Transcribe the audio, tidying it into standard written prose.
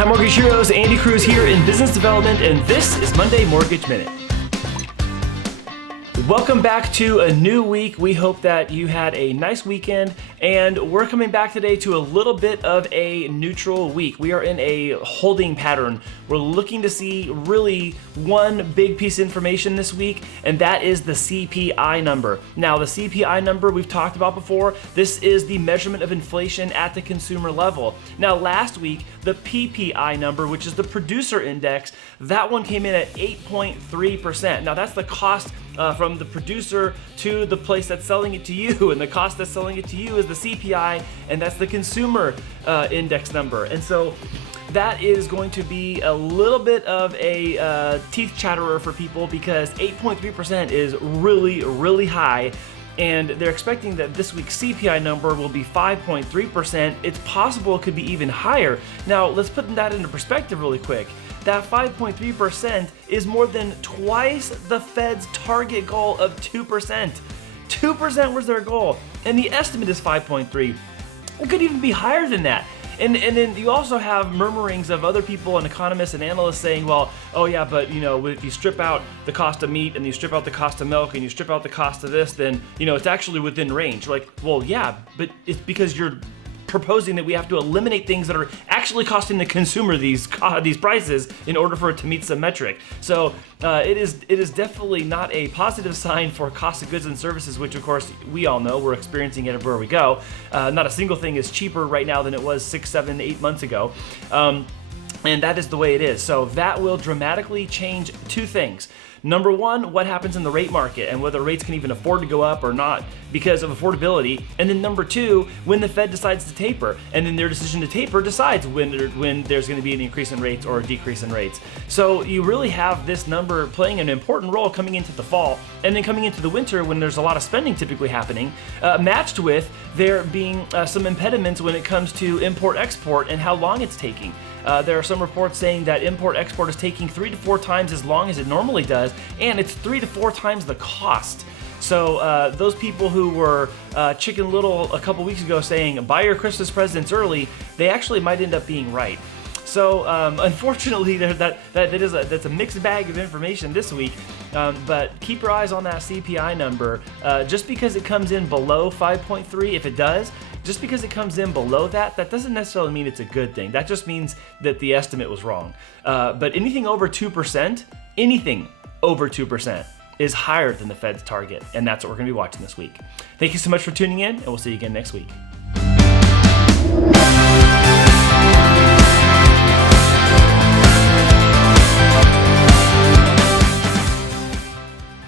Hi Mortgage Heroes, Andy Cruz here in Business Development, and this is Monday Mortgage Minute. Welcome back to a new week. We hope that you had a nice weekend, and we're coming back today to a little bit of a neutral week. We are in a holding pattern. We're looking to see really one big piece of information this week, and that is the CPI number. Now, the CPI number we've talked about before. This is the measurement of inflation at the consumer level. Now, last week, the PPI number, which is the producer index, that one came in at 8.3%. Now, that's the cost from the producer to the place that's selling it to you, and the cost that's selling it to you is the CPI, and that's the consumer index number. And so that is going to be a little bit of a teeth chatterer for people because 8.3% is really, really high. And they're expecting that this week's CPI number will be 5.3%. It's possible it could be even higher. Now, let's put that into perspective really quick. That 5.3% is more than twice the Fed's target goal of 2%. 2% was their goal, and the estimate is 5.3. It could even be higher than that. And then you also have murmurings of other people and economists and analysts saying, well, oh yeah, but if you strip out the cost of meat and you strip out the cost of milk and you strip out the cost of this, then it's actually within range. Like, well, yeah, but it's because you're proposing that we have to eliminate things that are actually costing the consumer these prices in order for it to meet some metric. So it is definitely not a positive sign for cost of goods and services, which of course we all know we're experiencing it everywhere we go. Not a single thing is cheaper right now than it was 6, 7, 8 months ago. And that is the way it is. So that will dramatically change two things. Number one, what happens in the rate market and whether rates can even afford to go up or not because of affordability. And then number two, when the Fed decides to taper, and then their decision to taper decides when there's going to be an increase in rates or a decrease in rates. So you really have this number playing an important role coming into the fall and then coming into the winter when there's a lot of spending typically happening, matched with there being some impediments when it comes to import-export and how long it's taking. There are some reports saying that import-export is taking 3 to 4 times as long as it normally does, and it's 3 to 4 times the cost. So those people who were Chicken Little a couple weeks ago saying, buy your Christmas presents early, they actually might end up being right. So unfortunately, that's a mixed bag of information this week, but keep your eyes on that CPI number. Just because it comes in below 5.3, if it does, just because it comes in below that doesn't necessarily mean it's a good thing. That just means that the estimate was wrong. But anything over 2%, is higher than the Fed's target, and that's what we're going to be watching this week. Thank you so much for tuning in, and we'll see you again next week.